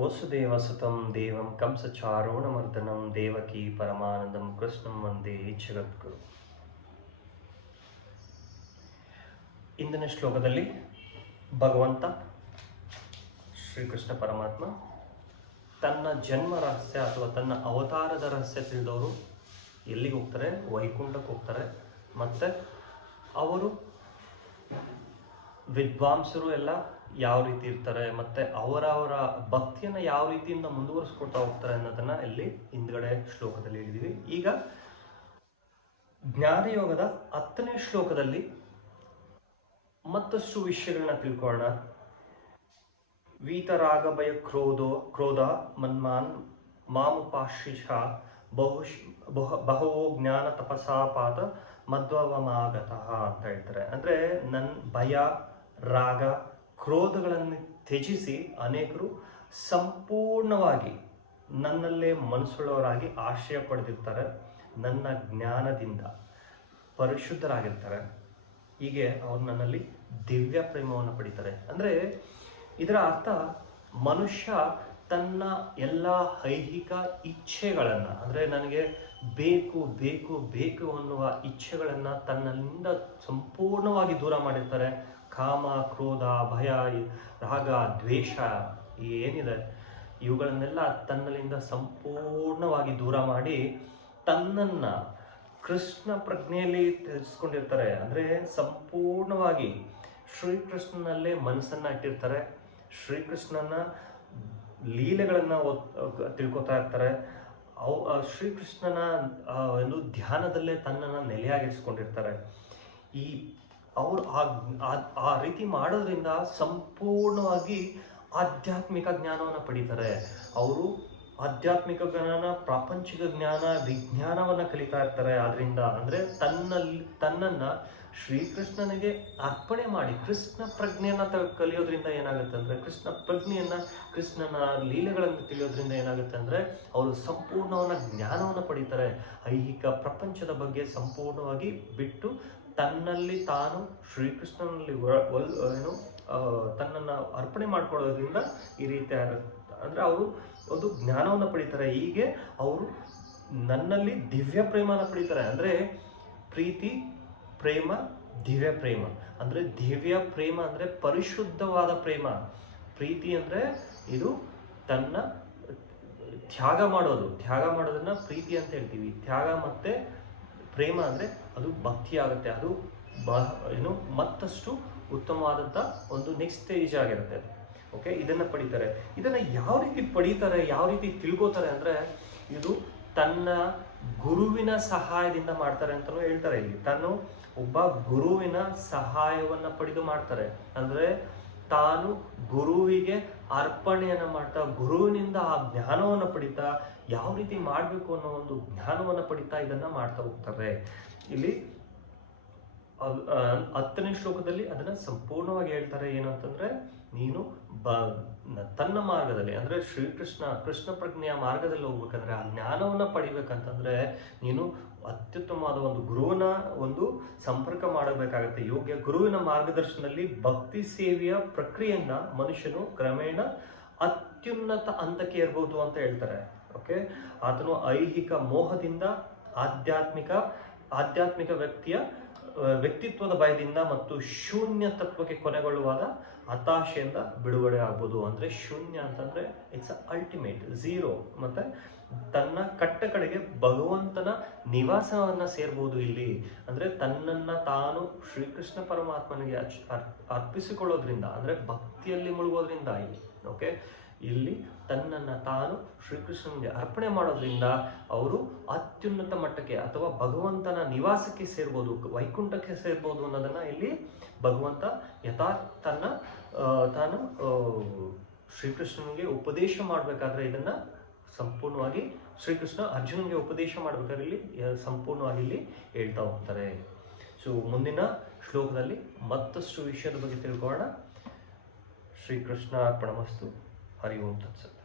ವಸುದೇವಸುತಂ ದೇವಂ ಕಂಸಚಾರೋಣಮರ್ದನಂ ದೇವಕಿ ಪರಮಾನಂದಂ ಕೃಷ್ಣಂ ವಂದೇ ಜಗದ್ಗುರು. ಇಂದಿನ ಶ್ಲೋಕದಲ್ಲಿ ಭಗವಂತ ಶ್ರೀಕೃಷ್ಣ ಪರಮಾತ್ಮ ತನ್ನ ಜನ್ಮ ರಹಸ್ಯ ಅಥವಾ ತನ್ನ ಅವತಾರದ ರಹಸ್ಯ ತಿಳಿದವರು ಎಲ್ಲಿಗೆ ಹೋಗ್ತಾರೆ? ವೈಕುಂಠಕ್ಕೆ ಹೋಗ್ತಾರೆ. ಮತ್ತು ಅವರು ವಿದ್ವಾಂಸರು ಎಲ್ಲ ಯಾವ ರೀತಿ ಇರ್ತಾರೆ, ಮತ್ತು ಅವರವರ ಭಕ್ತಿಯನ್ನು ಯಾವ ರೀತಿಯಿಂದ ಮುಂದುವರಿಸ್ಕೊಳ್ತಾ ಹೋಗ್ತಾರೆ ಅನ್ನೋದನ್ನು ಇಲ್ಲಿ ಹಿಂದ್ಗಡೆ ಶ್ಲೋಕದಲ್ಲಿ ಹೇಳಿದ್ದೀವಿ. ಈಗ ಜ್ಞಾನಯೋಗದ 10ನೇ ಶ್ಲೋಕದಲ್ಲಿ ಮತ್ತಷ್ಟು ವಿಷಯಗಳನ್ನ ತಿಳ್ಕೊಳ್ಳೋಣ. ವೀತರಾಗ ಭಯ ಕ್ರೋಧ ಮನ್ಮಾನ್ ಮಾಮುಪಾಶ್ರಿಷ ಬಹವೋ ಜ್ಞಾನ ತಪಸಾಪಾತ ಮಧ್ವಮಾಗತಃ ಅಂತ ಹೇಳ್ತಾರೆ. ಅಂದರೆ ನನ್ನ ಭಯ ರಾಗ ಕ್ರೋಧಗಳನ್ನು ತ್ಯಜಿಸಿ ಅನೇಕರು ಸಂಪೂರ್ಣವಾಗಿ ನನ್ನಲ್ಲೇ ಮನಸ್ಸುಳ್ಳವರಾಗಿ ಆಶ್ರಯ ಪಡೆದಿರ್ತಾರೆ. ನನ್ನ ಜ್ಞಾನದಿಂದ ಪರಿಶುದ್ಧರಾಗಿರ್ತಾರೆ. ಹೀಗೆ ಅವರು ನನ್ನಲ್ಲಿ ದಿವ್ಯ ಪ್ರೇಮವನ್ನು ಪಡಿತಾರೆ. ಅಂದರೆ ಇದರ ಅರ್ಥ ಮನುಷ್ಯ ತನ್ನ ಎಲ್ಲ ಐಹಿಕ ಇಚ್ಛೆಗಳನ್ನು, ಅಂದರೆ ನನಗೆ ಬೇಕು ಬೇಕು ಬೇಕು ಅನ್ನುವ ಇಚ್ಛೆಗಳನ್ನು ತನ್ನಿಂದ ಸಂಪೂರ್ಣವಾಗಿ ದೂರ ಮಾಡಿರ್ತಾರೆ. ಕಾಮ, ಕ್ರೋಧ, ಭಯ, ರಾಗ, ದ್ವೇಷ ಏನಿದೆ ಇವುಗಳನ್ನೆಲ್ಲ ತನ್ನಲ್ಲಿಂದ ಸಂಪೂರ್ಣವಾಗಿ ದೂರ ಮಾಡಿ ತನ್ನನ್ನು ಕೃಷ್ಣ ಪ್ರಜ್ಞೆಯಲ್ಲಿ ತಿಳಿಸ್ಕೊಂಡಿರ್ತಾರೆ. ಅಂದರೆ ಸಂಪೂರ್ಣವಾಗಿ ಶ್ರೀಕೃಷ್ಣನಲ್ಲೇ ಮನಸ್ಸನ್ನು ಇಟ್ಟಿರ್ತಾರೆ. ಶ್ರೀಕೃಷ್ಣನ ಲೀಲೆಗಳನ್ನು ತಿಳ್ಕೊತಾ ಇರ್ತಾರೆ. ಶ್ರೀಕೃಷ್ಣನ ಒಂದು ಧ್ಯಾನದಲ್ಲೇ ತನ್ನನ್ನು ನೆಲೆಯಾಗಿರಿಸ್ಕೊಂಡಿರ್ತಾರೆ. ಅವರು ಆ ರೀತಿ ಮಾಡೋದ್ರಿಂದ ಸಂಪೂರ್ಣವಾಗಿ ಆಧ್ಯಾತ್ಮಿಕ ಜ್ಞಾನವನ್ನು ಪಡೀತಾರೆ. ಅವರು ಆಧ್ಯಾತ್ಮಿಕ ಜ್ಞಾನ, ಪ್ರಾಪಂಚಿಕ ಜ್ಞಾನ, ವಿಜ್ಞಾನವನ್ನು ಕಲಿತಾ ಇರ್ತಾರೆ. ಆದ್ರಿಂದ ಅಂದರೆ ತನ್ನನ್ನು ಶ್ರೀಕೃಷ್ಣನಿಗೆ ಅರ್ಪಣೆ ಮಾಡಿ ಕೃಷ್ಣ ಪ್ರಜ್ಞೆಯನ್ನು ಕಲಿಯೋದ್ರಿಂದ ಏನಾಗುತ್ತೆ ಅಂದರೆ, ಕೃಷ್ಣ ಪ್ರಜ್ಞೆಯನ್ನು, ಕೃಷ್ಣನ ಲೀಲೆಗಳನ್ನು ತಿಳಿಯೋದ್ರಿಂದ ಏನಾಗುತ್ತೆ ಅಂದರೆ ಅವರು ಸಂಪೂರ್ಣವನ್ನ ಜ್ಞಾನವನ್ನು ಪಡೀತಾರೆ. ಐಹಿಕ ಪ್ರಪಂಚದ ಬಗ್ಗೆ ಸಂಪೂರ್ಣವಾಗಿ ಬಿಟ್ಟು ತನ್ನಲ್ಲಿ ತಾನು ಶ್ರೀಕೃಷ್ಣನಲ್ಲಿ ತನ್ನನ್ನು ಅರ್ಪಣೆ ಮಾಡ್ಕೊಳ್ಳೋದ್ರಿಂದ ಈ ರೀತಿ ಅಂದರೆ ಅವರು ಒಂದು ಜ್ಞಾನವನ್ನು ಪಡೀತಾರೆ. ಹೀಗೆ ಅವರು ನನ್ನಲ್ಲಿ ದಿವ್ಯ ಪ್ರೇಮನ ಪಡೀತಾರೆ. ಅಂದರೆ ಪ್ರೀತಿ, ಪ್ರೇಮ, ದಿವ್ಯ ಪ್ರೇಮ. ಅಂದರೆ ದಿವ್ಯ ಪ್ರೇಮ ಅಂದರೆ ಪರಿಶುದ್ಧವಾದ ಪ್ರೇಮ. ಪ್ರೀತಿ ಅಂದರೆ ಇದು ತನ್ನ ತ್ಯಾಗ ಮಾಡೋದನ್ನ ಪ್ರೀತಿ ಅಂತ ಹೇಳ್ತೀವಿ. ತ್ಯಾಗ ಮತ್ತು ಪ್ರೇಮ ಅಂದರೆ ಅದು ಭಕ್ತಿ ಆಗುತ್ತೆ. ಅದು ಮತ್ತಷ್ಟು ಉತ್ತಮವಾದಂಥ ಒಂದು ನೆಕ್ಸ್ಟ್ ಸ್ಟೇಜ್ ಆಗಿರುತ್ತೆ ಅದು. ಓಕೆ, ಇದನ್ನು ಪಡೀತಾರೆ. ಇದನ್ನು ಯಾವ ರೀತಿ ಪಡೀತಾರೆ, ಯಾವ ರೀತಿ ತಿಳ್ಕೋತಾರೆ ಅಂದರೆ ಇದು ತನ್ನ ಗುರುವಿನ ಸಹಾಯದಿಂದ ಮಾಡ್ತಾರೆ ಅಂತಲೂ ಹೇಳ್ತಾರೆ. ಇಲ್ಲಿ ತಾನು ಒಬ್ಬ ಗುರುವಿನ ಸಹಾಯವನ್ನು ಪಡೆದು ಮಾಡ್ತಾರೆ. ಅಂದರೆ ತಾನು ಗುರುವಿಗೆ ಅರ್ಪಣೆಯನ್ನು ಮಾಡ್ತಾ, ಗುರುವಿನಿಂದ ಆ ಜ್ಞಾನವನ್ನು ಪಡಿತಾ, ಯಾವ ರೀತಿ ಮಾಡಬೇಕು ಅನ್ನೋ ಒಂದು ಜ್ಞಾನವನ್ನು ಪಡಿತಾ ಇದನ್ನು ಮಾಡ್ತಾ ಹೋಗ್ತಾರೆ. ಇಲ್ಲಿ 10ನೇ ಶ್ಲೋಕದಲ್ಲಿ ಅದನ್ನು ಸಂಪೂರ್ಣವಾಗಿ ಹೇಳ್ತಾರೆ. ಏನಂತಂದರೆ, ನೀನು ತನ್ನ ಮಾರ್ಗದಲ್ಲಿ ಅಂದರೆ ಕೃಷ್ಣ ಪ್ರಜ್ಞೆಯ ಮಾರ್ಗದಲ್ಲಿ ಹೋಗ್ಬೇಕಂದ್ರೆ, ಆ ಜ್ಞಾನವನ್ನು ಪಡಿಬೇಕಂತಂದರೆ ನೀನು ಅತ್ಯುತ್ತಮವಾದ ಒಂದು ಗುರುವಿನ ಒಂದು ಸಂಪರ್ಕ ಮಾಡಬೇಕಾಗತ್ತೆ. ಯೋಗ್ಯ ಗುರುವಿನ ಮಾರ್ಗದರ್ಶನದಲ್ಲಿ ಭಕ್ತಿ ಸೇವೆಯ ಪ್ರಕ್ರಿಯೆಯನ್ನ ಮನುಷ್ಯನು ಕ್ರಮೇಣ ಅತ್ಯುನ್ನತ ಹಂತಕ್ಕೆ ಏರ್ಬೋದು ಅಂತ ಹೇಳ್ತಾರೆ. ಓಕೆ, ಆತನು ಐಹಿಕ ಮೋಹದಿಂದ ಆಧ್ಯಾತ್ಮಿಕ ವ್ಯಕ್ತಿತ್ವದ ಭಯದಿಂದ ಮತ್ತು ಶೂನ್ಯ ತತ್ವಕ್ಕೆ ಕೊನೆಗೊಳ್ಳುವಾದ ಹತಾಶೆಯಿಂದ ಬಿಡುಗಡೆ ಆಗ್ಬೋದು. ಅಂದರೆ ಶೂನ್ಯ ಅಂತಂದರೆ ಇಟ್ಸ್ ಅಲ್ಟಿಮೇಟ್ ಝೀರೋ. ಮತ್ತು ತನ್ನ ಕಡೆಗೆ ಭಗವಂತನ ನಿವಾಸವನ್ನು ಸೇರ್ಬೋದು ಇಲ್ಲಿ. ಅಂದರೆ ತನ್ನನ್ನು ತಾನು ಶ್ರೀಕೃಷ್ಣ ಪರಮಾತ್ಮನಿಗೆ ಅರ್ಪಿಸಿಕೊಳ್ಳೋದ್ರಿಂದ, ಅಂದರೆ ಭಕ್ತಿಯಲ್ಲಿ ಮುಳುಗೋದ್ರಿಂದ ಓಕೆ, ಇಲ್ಲಿ ತನ್ನನ್ನು ತಾನು ಶ್ರೀಕೃಷ್ಣನಿಗೆ ಅರ್ಪಣೆ ಮಾಡೋದ್ರಿಂದ ಅವರು ಅತ್ಯುನ್ನತ ಮಟ್ಟಕ್ಕೆ ಅಥವಾ ಭಗವಂತನ ನಿವಾಸಕ್ಕೆ ಸೇರ್ಬೋದು, ವೈಕುಂಠಕ್ಕೆ ಸೇರ್ಬೋದು ಅನ್ನೋದನ್ನು ಇಲ್ಲಿ ಭಗವಂತ ತಾನು ಶ್ರೀಕೃಷ್ಣನಿಗೆ ಉಪದೇಶ ಮಾಡಬೇಕಾದ್ರೆ ಇದನ್ನು ಸಂಪೂರ್ಣವಾಗಿ ಶ್ರೀಕೃಷ್ಣ ಅರ್ಜುನನಿಗೆ ಉಪದೇಶ ಮಾಡಬೇಕಾದ್ರೆ ಇಲ್ಲಿ ಸಂಪೂರ್ಣವಾಗಿ ಇಲ್ಲಿ ಹೇಳ್ತಾ ಹೋಗ್ತಾರೆ. ಸೊ ಮುಂದಿನ ಶ್ಲೋಕದಲ್ಲಿ ಮತ್ತಷ್ಟು ವಿಷಯದ ಬಗ್ಗೆ ತಿಳ್ಕೊಳ್ಳೋಣ. ಶ್ರೀಕೃಷ್ಣ ಅರ್ಪಣಮಸ್ತು. ಹರಿ ಓಂ ತತ್ಸತ್.